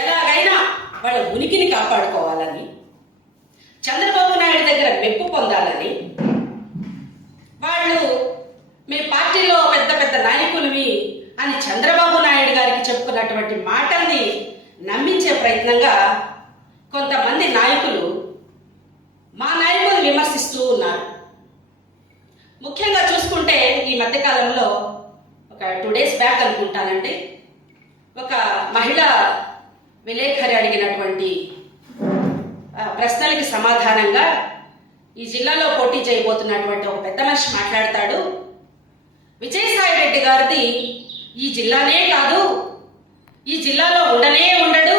ఎలాగైనా వాళ్ళ ఉనికిని కాపాడుకోవాలని, చంద్రబాబు నాయుడు దగ్గర మెప్పు పొందాలని, వాళ్ళు మీ పార్టీలో పెద్ద పెద్ద నాయకులవి అని చంద్రబాబు నాయుడు గారికి చెప్పుకున్నటువంటి మాటల్ని నమ్మించే ప్రయత్నంగా కొంతమంది నాయకులు మా నాయకులు విమర్శిస్తూ ఉన్నారు. ముఖ్యంగా చూసుకుంటే ఈ మధ్యకాలంలో ఒక 2 days బ్యాక్ అనుకుంటానండి, ఒక మహిళా విలేకరి అడిగినటువంటి ప్రశ్నలకి సమాధానంగా ఈ జిల్లాలో పోటీ చేయబోతున్నటువంటి ఒక పెద్ద మనిషి మాట్లాడతాడు. విజయసాయి రెడ్డి గారిది ఈ జిల్లానే కాదు, ఈ జిల్లాలో ఉండడు,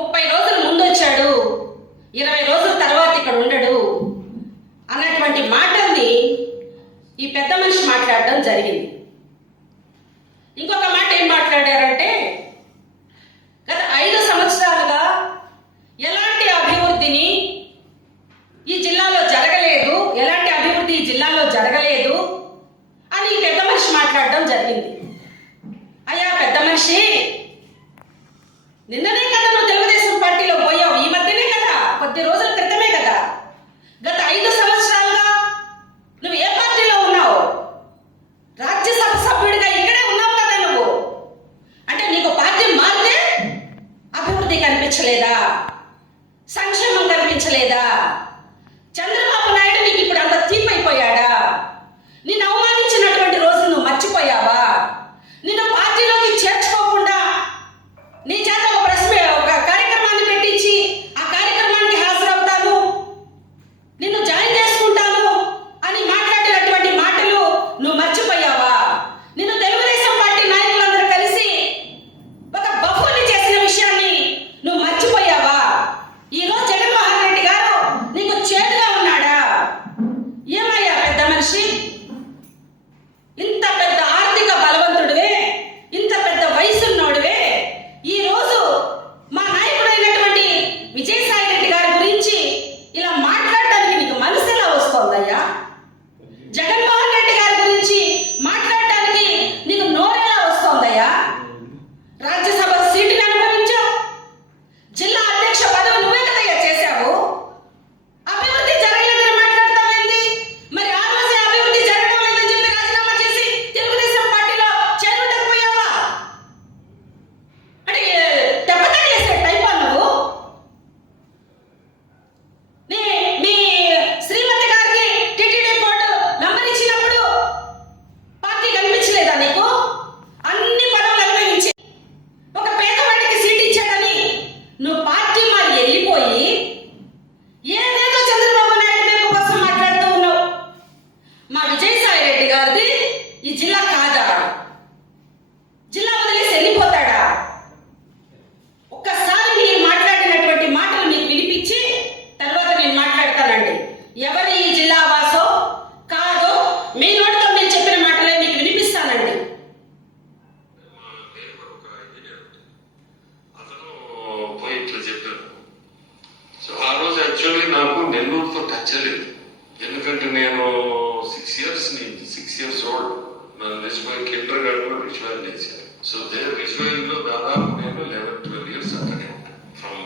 30 రోజుల ముందు వచ్చాడు, 20 రోజుల తర్వాత ఇక్కడ ఉండడు అన్నటువంటి మాటల్ని ఈ పెద్ద మనిషి మాట్లాడడం జరిగింది. ఇంకొక మాట ఏం మాట్లాడారంటే, గత 5 సంవత్సరాలుగా ఎలాంటి అభివృద్ధిని ఈ జిల్లాలో జరగలేదు, ఎలాంటి అభివృద్ధి ఈ జిల్లాలో జరగలేదు అని ఈ పెద్ద మనిషి మాట్లాడడం జరిగింది. అయ్యా పెద్ద మనిషి, నిన్ననే కదా నువ్వు తెలుగుదేశం పార్టీలో పోయావు, ఈ మధ్యనే కదా, కొద్ది రోజుల క్రితమే కదా. గత 5 సంవత్సరాలుగా నువ్వు ఏ పార్టీలో ఉన్నావు? రాజ్యసభ సభ్యుడిగా ఇక్కడే ఉన్నావు కదా నువ్వు. అంటే నీకు పార్టీ మారితే అభివృద్ధి కనిపించలేదా? సంక్షేమం కనిపించలేదా? చంద్రబాబు నాయుడు నీకు ఇప్పుడు అంత తీపైపోయాడా? నిన్ను అవమానించినటువంటి రోజు నువ్వు మర్చిపోయావా? నిన్ను పార్టీలోకి చేర్చుకోకుండా నీ చేత ఒక కార్యక్రమాన్ని పెట్టించి ఆ కార్యక్రమానికి హాజరవుతాను, నిన్ను జాయిన్ చేసుకుంటాను అని మాట్లాడినటువంటి మాటలు నువ్వు మర్చిపోయావా? నిన్ను తెలుగుదేశం పార్టీ నాయకులందరూ కలిసి ఒక బఫూని చేసిన విషయాన్ని నువ్వు మర్చిపోయావా? ఈరోజు జగన్మోహన్ రెడ్డి గారు నీకు చేతుగా ఉన్నాడా? ఏమయ్యా పెద్ద మనిషి, ఇంత పెద్ద ఆర్థిక బలవంతుడివే, ఇంత పెద్ద వయసున్నోడివే, ఈ రోజు మా నాయకుడైనటువంటి విజయసాయి రెడ్డి గారి గురించి ఇలా మాట్లాడడానికి నీకు మనసు ఎలా వస్తోందయ్యా? జగన్మోహన్ రెడ్డి గారి గురించి మాట్లాడడానికి నీకు నోరెలా వస్తోందయ్యా? రాజ్యసభ సీటుని అనుభవించావు, జిల్లా అధ్యక్ష పదవి నువ్వే కదయ్యా చేశావు. అభివృద్ధి జరగలేదని మాట్లాడతావేంది? మరి ఆ రోజే అభివృద్ధి జరగడం లేదని చెప్పి రాజీనామా చేసి తెలుగుదేశం పార్టీలో చేరుండకపోయావా? అంటే దెబ్బతడి చేసే టైపా నువ్వు? మీ శ్రీమతి గారికి టిటిడి బోర్డు నంబర్ ఇచ్చినప్పుడు పార్టీ కనిపించలేదా నీకు? అన్ని పదవులు అనుభవించి ఒక పేదవాడికి సీట్ ఇచ్చాడని నువ్వు పార్టీ మారి వెళ్ళిపోయి ఏదేదో చంద్రబాబు నాయుడు మెప్పు కోసం మాట్లాడుతూ ఉన్నావు. మా విజయసాయి రెడ్డి గారిది ఈ జిల్లా కాదా? జిల్లా వదిలేసి వెళ్ళిపోతాడా? ఒక్కసారి మీరు మాట్లాడినటువంటి మాటలు మీకు వినిపించి తర్వాత నేను మాట్లాడతానండి. ఎవరు ఈ జిల్లా వాసో కాదో మీ నోటితో మీరు చెప్పిన మాటలే మీకు వినిపిస్తానండి. అతను పోయి ఇట్లా చెప్పారు. సో ఆ రోజు యాక్చువల్లీ నాకు నెల్లూరుతో టచ్ లేదు, ఎందుకంటే నేను 6 years old నన్ను నిజమైన కిండర్ గార్డెన్ రిచువల్ చేశాను. సో రిచువల్ లో దాదాపు నేను 11-12 years అక్కడే ఉంటాను. From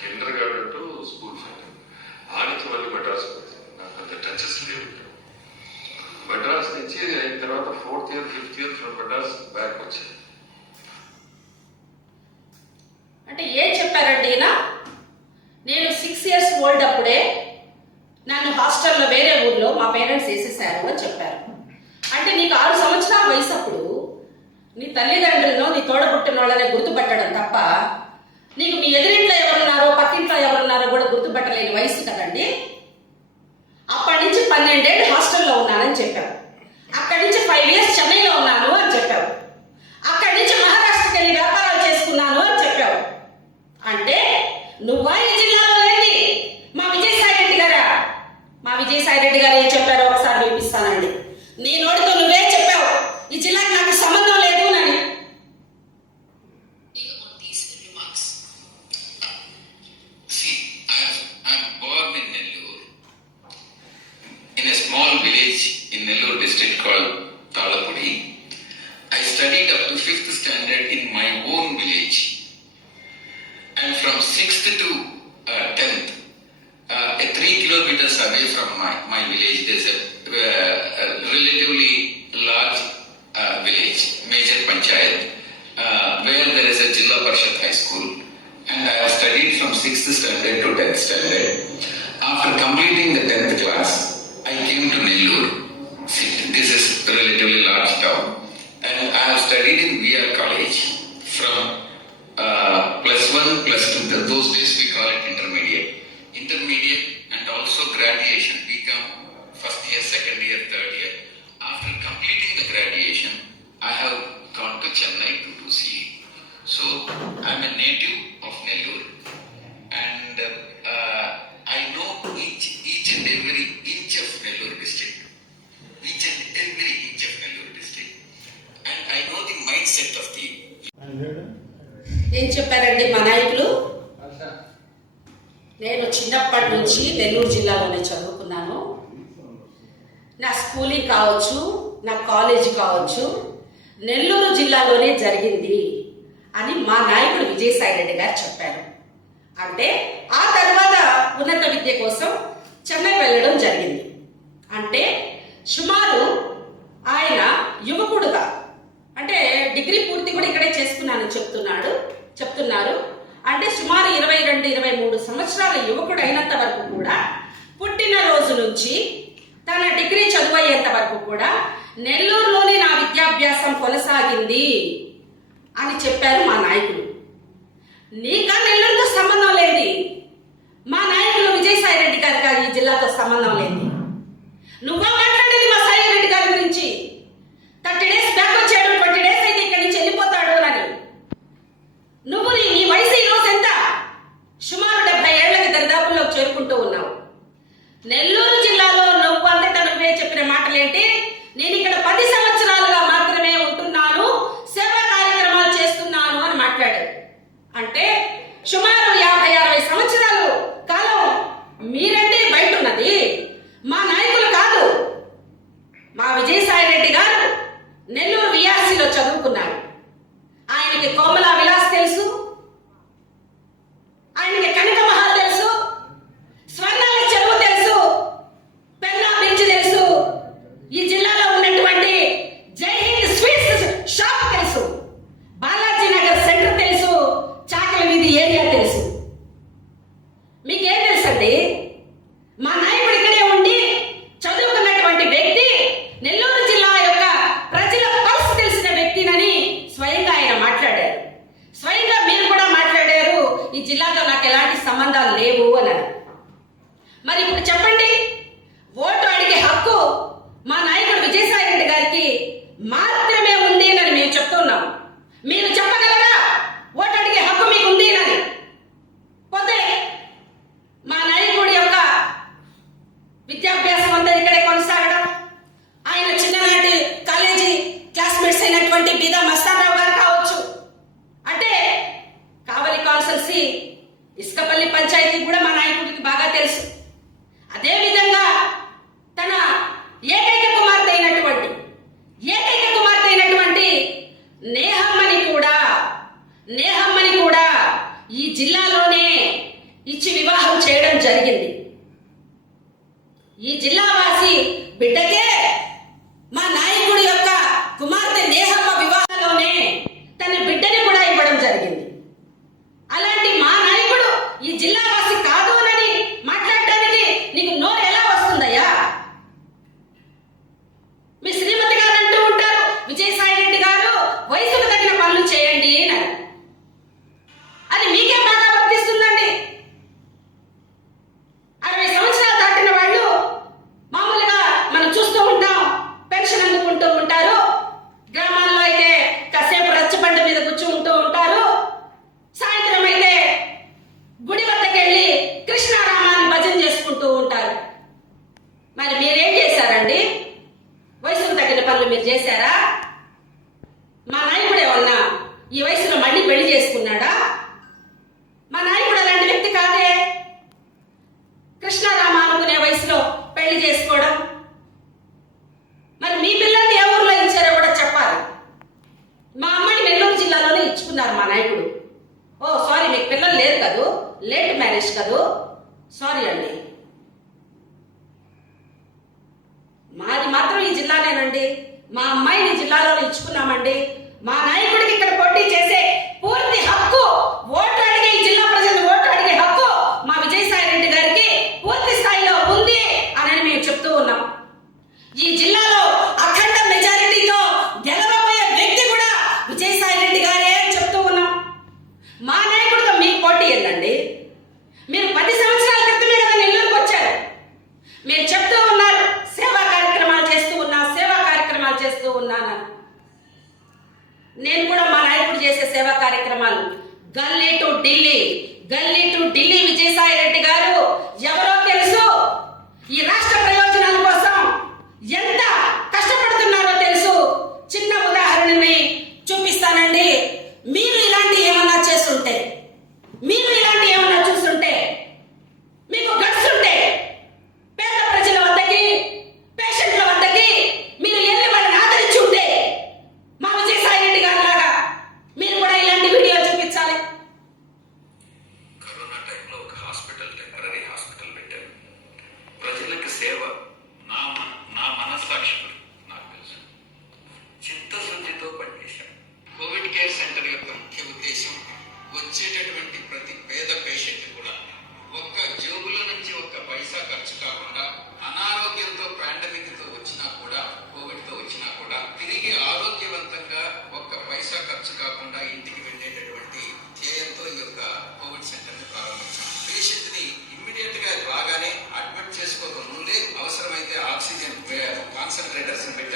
Kinder garden to school family. ఆ నుంచి మళ్ళీ మద్రాస్ నాకు అంత టచెస్ లేవు. మద్రాస్ నుంచి అయిన తర్వాత 4th year 5th year from Madras back వచ్చాను. అంటే ఏం చెప్పారండి ఈయన? నేను 6 years old అప్పుడే నన్ను హాస్టల్లో వేరే ఊర్లో మా పేరెంట్స్ వేసేసారు అని చెప్పారు. అంటే నీకు 6 సంవత్సరాల వయసు అప్పుడు నీ తల్లిదండ్రులను నీ తోడబుట్టిన వాళ్ళని గుర్తుపట్టడం తప్ప నీకు మీ ఎదురింట్లో ఎవరున్నారో పక్కింట్లో ఎవరున్నారో కూడా గుర్తుపట్టలేని వయసు కదండి. అప్పటి నుంచి 12 ఏళ్ళు హాస్టల్లో ఉన్నానని చెప్పావు. అక్కడి నుంచి 5 years చెన్నైలో ఉన్నాను అని చెప్పావు. అక్కడి నుంచి మహారాష్ట్రకి వెళ్ళి వ్యాపారాలు చేసుకున్నాను అని చెప్పావు. అంటే నువ్వా ఈ జిల్లాలో లేని మా విజయసాయి రెడ్డి గారా? మా విజయసాయి రెడ్డి గారు ఏం చెప్పారో ఒకసారి వినిపిస్తానండి. నీ నోటితో నువ్వే చెప్పావు ఈ జిల్లాకి నాకు సంబంధం లేదు అని. I'm born in Nellore, in a small village in Nellore district called Talapudi. I studied up to 5th standard in my own village. from 6th to 10th, 3 kilometers away from my village, there's a relatively large village, major panchayat, where there is a Jilla Parishad High School, and I have studied from 6th standard to 10th standard. After completing the 10th class, I came to Nellore. This is a relatively large town, and I have studied in VR College from +1, +2. Those days we call it intermediate, and also graduation. We come first year, second year, third year. After completing the graduation, I have gone to Chennai to do CA. So I'm a native of Nellore, and I know each and every inch of Nellore district, and I know the mindset of the. ఏం చెప్పారండి మా నాయకులు? నేను చిన్నప్పటి నుంచి నెల్లూరు జిల్లాలోనే చదువుకున్నాను. నా స్కూలింగ్ కావచ్చు, నా కాలేజీ కావచ్చు, నెల్లూరు జిల్లాలోనే జరిగింది అని మా నాయకుడు విజయసాయి రెడ్డి గారు చెప్పారు. అంటే ఆ తర్వాత ఉన్నత విద్య కోసం చెన్నై వెళ్ళడం జరిగింది. అంటే సుమారు ఆయన యువకుడుగా, అంటే డిగ్రీ పూర్తి కూడా ఇక్కడే చేసుకున్నానని చెప్తున్నారు. అంటే సుమారు 22-23 సంవత్సరాల యువకుడు అయినంత వరకు కూడా, పుట్టిన రోజు నుంచి తన డిగ్రీ చదువు అయ్యేంత వరకు కూడా నెల్లూరులోనే నా విద్యాభ్యాసం కొనసాగింది అని చెప్పారు మా నాయకులు. నీకా నెల్లూరుతో సంబంధం లేదు, మా నాయకులు విజయసాయి రెడ్డి గారికి ఈ జిల్లాతో సంబంధం లేదు. నువ్వా మాట్లాడేది మా సాయి రెడ్డి గారి గురించి? 30 days బ్యాక్ వచ్చాడు, 20 days అయితే ఇక్కడి నుంచి వెళ్ళిపోతాడు అని. నువ్వు నీ వయసు ఈ రోజు ఎంత? సుమారు 70 ఏళ్లకి దరిదాపుల్లో చేరుకుంటూ ఉన్నావు. నెల్లూరు జిల్లాలో నువ్వు అంతటా నువ్వే చెప్పిన మాటలేంటి? నేను ఇక్కడ 10 సంవత్సరాలుగా మాత్రమే ఉంటున్నాను, సేవా కార్యక్రమాలు చేస్తున్నాను అని మాట్లాడాడు. అంటే సుమారు 50-60 సంవత్సరాలు కాలం మీరంటే బయట ఉన్నది, మా నాయకులు కాదు. మా విజయసాయి రెడ్డి గారు నెల్లూరు విఆర్సీలో చదువుకున్నారు. ఆయనకి కోమలా విలాస్ తెలుసు, ఆయనకి కనక మహల్ తెలుసు, స్వర్ణాల చెరువు తెలుసు, పెన్నా బీచ్ తెలుసు, ఈ జిల్లాలో ఉన్నటువంటి జై హింద్ స్వీట్స్ షాప్ తెలుసు, బాలాజీ నగర్ సెంటర్ తెలుసు, చాకల వీధి ఏరియా తెలుసు. మీకేం తెలుసండి? మా నాయకుడు ఇక్కడే ఉండి చదువుకున్నటువంటి వ్యక్తి, నెల్లూరు జిల్లా యొక్క ప్రజల పల్స్ తెలిసిన వ్యక్తినని స్వయంగా ఆయన మాట్లాడారు. స్వయంగా మీరు కూడా మాట్లాడారు, ఈ జిల్లాతో నాకు ఎలాంటి సంబంధాలు లేవు అని. మరి ఇప్పుడు చెప్పండి, ఓటు అడిగే హక్కు మా నాయకుడు విజయసాయి రెడ్డి గారికి మాత్రమే ఉంది అని మేము చెప్తున్నాం. మీరు చెప్పగలరా ఓటు అడిగే హక్కు మీకు ఉంది అని? పోతే మా నాయకుడి యొక్క విద్యాభ్యాసం అంతా ఇక్కడే కొనసాగడం, ఆయన చిన్ననాటి కాలేజీ క్లాస్మేట్స్ అయినటువంటి బీదా మస్తానరావు గారు కావచ్చు, అంటే కావలి కాన్సెన్సీ ఇసుకపల్లి పంచాయతీ కూడా మా నాయకుడికి బాగా తెలుసు. అదే విధంగా తన ఏకైక కుమార్తె అయినటువంటి నేహమ్మని కూడా ఈ జిల్లాలోనే ఇచ్చి వివాహం చేయడం జరిగింది. ఈ జిల్లావాసి బిడ్డకే మా నాయకుడి యొక్క కుమార్తె నేహమ్మ వివాహంలోనే తన బిడ్డని కూడా ఇవ్వడం జరిగింది. అలాంటి మా నాయకుడు ఈ జిల్లావాసి కాదు అని మాట్లాడడానికి నీకు నోరు ఎలా వస్తుందయ్యా? మీ శ్రీమతి గారు అంటూ ఉంటారు, విజయసాయి రెడ్డి గారు వయసుకు తగిన పనులు చేయండి అని. అది మీకే బాగా వర్తిస్తుందండి. 60 సంవత్సరాలు దాటిన వాళ్ళు మామూలుగా మనం చూస్తూ ఉంటాం, పెన్షన్ అందుకుంటూ ఉంటారు. గ్రామాల్లో అయితే కాసేపు రచ్చబండ మీద కూర్చుంటూ ఉంటారు. సాయంత్రం అయితే గుడి వద్దకు వెళ్ళి కృష్ణారామాన్ని భజన చేసుకుంటూ ఉంటారు. మరి మీరేం చేశారండి? వయసుకు తగిన పనులు మీరు చేశారా? మా నాయకుడు ఏమన్నా ఈ వయసులో మళ్ళీ పెళ్లి చేసుకున్నాడా? మా నాయకుడు అలాంటి వ్యక్తి కాదే. కృష్ణారామ అనుకునే వయసులో పెళ్లి చేసుకోవడం. మరి మీ పిల్లల్ని ఏ ఊర్లో ఇచ్చారో కూడా చెప్పాలి. మా అమ్మాయి నెల్లూరు జిల్లాలోనే ఇచ్చుకున్నారు మా నాయకుడు. ఓ సారీ, మీకు పిల్లలు లేరు కదూ. లేట్ మ్యారేజ్ కదూ, సారీ అండి. మాది మాత్రం ఈ జిల్లానేనండి. మా అమ్మాయిని జిల్లాలో ఇచ్చుకున్నామండి. మా నాయకుడికి ఇక్కడ పోటీ చేసే పూర్తి హక్కు, ఓటు అడిగే ఈ జిల్లా ప్రజలు ఓటు అడిగే హక్కు మా విజయసాయి రెడ్డి గారికి పూర్తి స్థాయిలో ఉంది అని మేము చెప్తూ ఉన్నాం. ఈ జిల్లాలో అఖండ మెజారిటీతో గెలవబోయే వ్యక్తి కూడా విజయసాయి రెడ్డి గారే అని చెప్తూ ఉన్నాం. మా నాయకుడితో మీకు పోటీ ఏంటండి? మీరు 10 సంవత్సరాల క్రితమే కదా నెల్లూరుకు వచ్చారు. మీరు చెప్తూ ఉన్నారు సేవా కార్యక్రమాలు చేస్తూ ఉన్నానని. నేను కూడా మా నాయకుడు చేసే సేవా కార్యక్రమాలు గల్లీ టు ఢిల్లీ విజయసాయి రెడ్డి గారు ఎవరో తెలుసు. ఈ రాష్ట్ర